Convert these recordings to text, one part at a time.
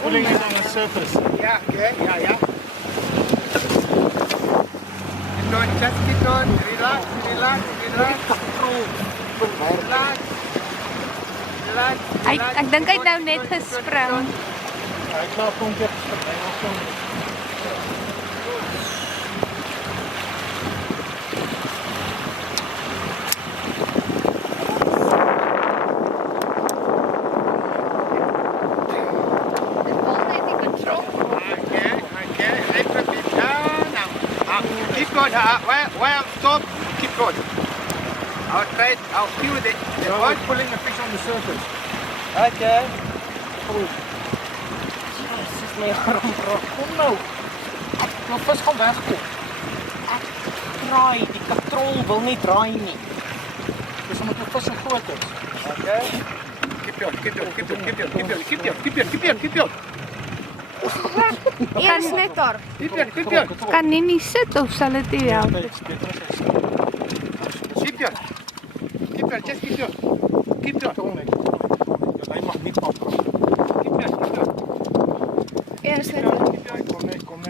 Pulling it on the surface. Yeah, okay, yeah. Keep on, just keep on. Relax. Relax. Ek dink hy het nou net gespring. Hy klaar kom weer gespring. Hy was kom. Keep going. Where I'm stop, keep going. I'll cue the I'm pulling the fish on the surface. Okay. Dis my arm bro. Kom nou. My vis gaan wegkom. Ek draai, die katrol wil nie draai nie. Dis omdat my vis so groot is. Okay. Keep on. Eers net daar. Keep on. Kan nie sit of sal dit nie help? Keep on, just keep on. Hy mag nie pap. Eers net. Kom net. Kom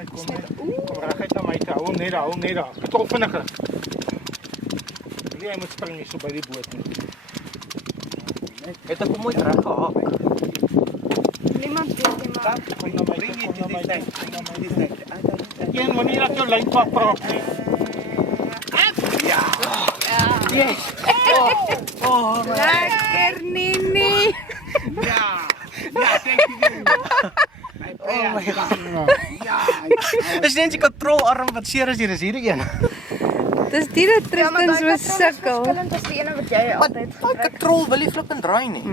reguit na my toe. Hou net daar. Betrol vinniger. Jy moet spring nie so by die boot nie. Het ek hom mooi reg gehaak. Niemand weet nie maar. Kom na my toe. Een manier dat jou lyn pap praat nie. Yes. Lekker nie. Yeah, thank you. Oh my god. Dis net die katrolarm wat seer is hier, is hierdie een. Dis die dat Tristan so sukkel. Maar die katrol wil nie flip en draai nie.